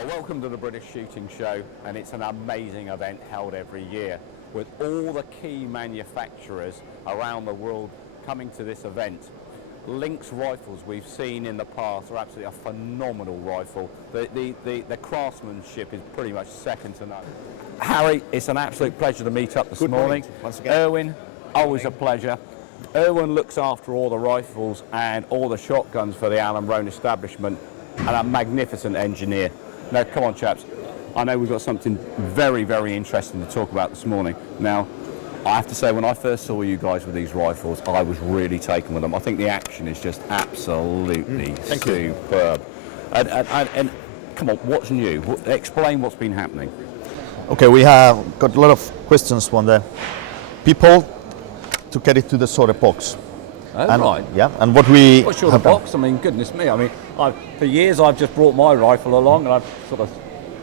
Well, welcome to the British Shooting Show, and it's an amazing event held every year with all the key manufacturers around the world coming to this event. Lynx rifles we've seen in the past are absolutely a phenomenal rifle. The craftsmanship is pretty much second to none. Harry, it's an absolute pleasure to meet up this morning. Once again. Erwin, always a pleasure. Erwin looks after all the rifles and all the shotguns for the Allen Roan establishment, and a magnificent engineer. Now, come on, chaps. I know we've got something very, very interesting to talk about this morning. Now, I have to say, when I first saw you guys with these rifles, I was really taken with them. I think the action is just absolutely superb. And come on, what's new? Explain what's been happening. Okay, we have got a lot of questions from the people to get it to the sort of box. Oh, and, right. Yeah, and what we What's your have done- box? I mean, goodness me. I mean, for years I've just brought my rifle along and I've sort of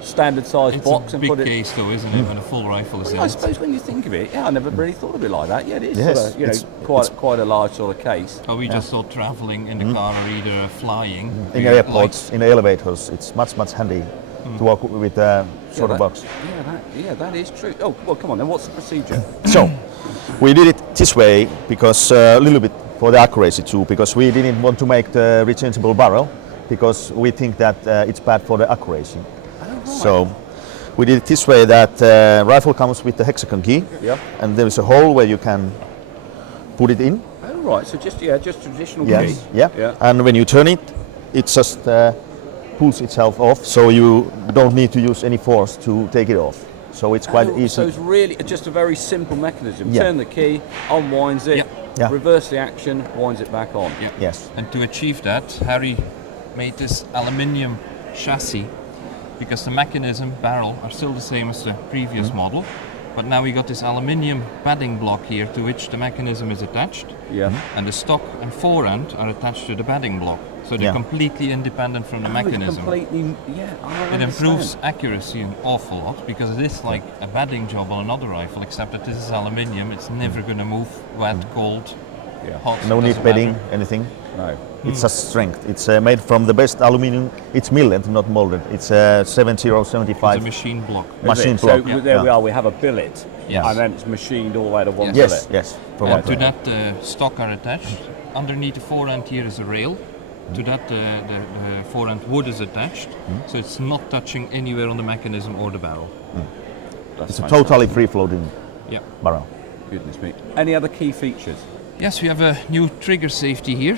standard size box It's a and big put it. case though, isn't it, when a full rifle is in I it? suppose when you think of it, yeah, I never really thought of it like that. Yeah, it is Yes, sort of, you know, it's- quite a large sort of case. But we just thought traveling in the car or either flying. in we airports, in the elevators, it's much handy to work with a sort of box. Yeah, that is true. Oh, well, come on then. What's the procedure? So, we did it this way because a little bit for the accuracy too, because we didn't want to make the rechangeable barrel because we think that it's bad for the accuracy. So, we did it this way that rifle comes with the hexagon key, Yeah. and there is a hole where you can put it in. Oh, right. So just traditional Yes. key. Yeah. Yeah. And when you turn it, it just pulls itself off, so you don't need to use any force to take it off. So it's quite easy. So it's really just a very simple mechanism. Yeah. Turn the key, unwinds it, Yeah. reverse the action, winds it back on. Yeah. Yes. And to achieve that, Harry made this aluminium chassis because the mechanism, barrel, are still the same as the previous model. But now we got this aluminium padding block here to which the mechanism is attached. Yeah. And the stock and forend are attached to the padding block. So they're Yeah. completely independent from the mechanism. Completely. Yeah. I It improves understand. accuracy an awful lot because it is like a batting job on another rifle, except that this is aluminium. It's never going to move wet, cold, Yeah. hot. No need doesn't bedding, matter. anything. No. It's just strength. It's made from the best aluminium. It's milled, not molded. It's 7075. It's a machine block. Machine Is it? block. So there we are. We have a billet, Yes. and then it's machined all out of one Yes, billet. yes. From Yeah, one To billet. that, stock are attached. Underneath the forend here is a rail. To that, the forend wood is attached, so it's not touching anywhere on the mechanism or the barrel. That's It's a fantastic. totally free-floating Yeah. barrel. Goodness me. Any other key features? Yes, we have a new trigger safety here,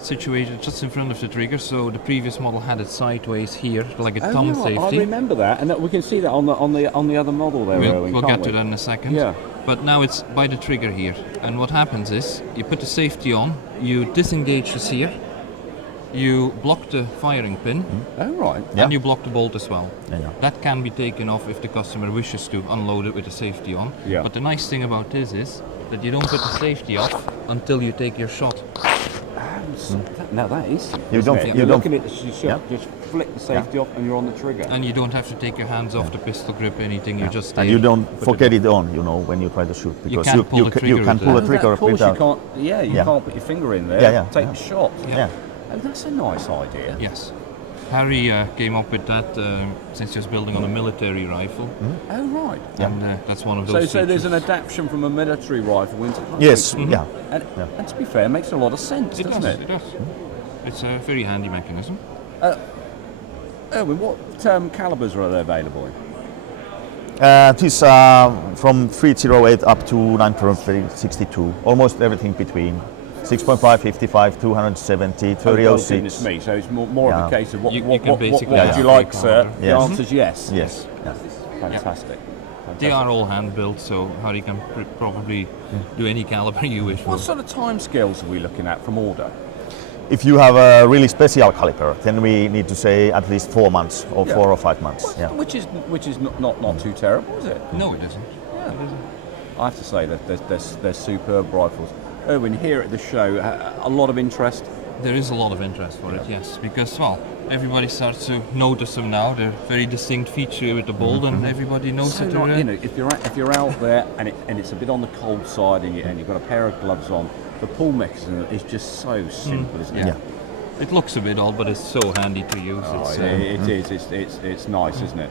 situated just in front of the trigger. So the previous model had it sideways here, like a thumb I safety. remember that, and we can see that on the other model there. Erwin, We'll can't get to we? that in a second. Yeah. But now it's by the trigger here. And what happens is, you put the safety on, you disengage the sear, you block the firing pin, Oh right. Yeah. and you block the bolt as well. Yeah. That can be taken off if the customer wishes to unload it with the safety on. Yeah. But the nice thing about this is that you don't put the safety off until you take your shot. Now that is simple, You isn't don't- it? you You're don't- looking at the shot, Yeah. just flick the safety off, and you're on the trigger. And you don't have to take your hands off the pistol grip, anything, you just stay. And you don't put forget it on, when you try to shoot, because can't pull the trigger you can with pull that. the trigger Of course, without. you can't. Yeah, you Yeah. can't put your finger in there. Yeah, Take yeah. the shot. Yeah. Oh, that's a nice idea. Yes. Harry came up with that since he was building on a military rifle, Oh right. and that's one of So, those. so there's an features. adaptation from a military rifle into. Yes, yeah. And, and to be fair, it makes a lot of sense, It doesn't does. it? It does. It's a very handy mechanism. Erwin, what calibers are there available in? This from 308 up to 9.62, almost everything between 6.5, 55, 270, Oh, goodness 3006. me. So it's more of a Yeah. case of what, You what, can what basically would have you a like, sir? caliber. The Yes. answer is yes. Yes. Yeah. Fantastic. They are all hand built, so Harry can probably do any caliber you wish for. What sort of time scales are we looking at from order? If you have a really special caliber, then we need to say at least 4 months or Yeah. 4 or 5 months. Yeah. Which is not too terrible, is it? No, it isn't. Yeah. I have to say that they're superb rifles. Erwin, here at the show, a lot of interest. There is a lot of interest for it, yes, because well, everybody starts to notice them now. They're a very distinct feature with the bolt, and everybody knows So that not, they're. you know, if you're out there and it's a bit on the cold side and you've got a pair of gloves on, the pull mechanism is just so simple, isn't it? Yeah. It looks a bit old, but it's so handy to use. It is. It's nice, isn't it?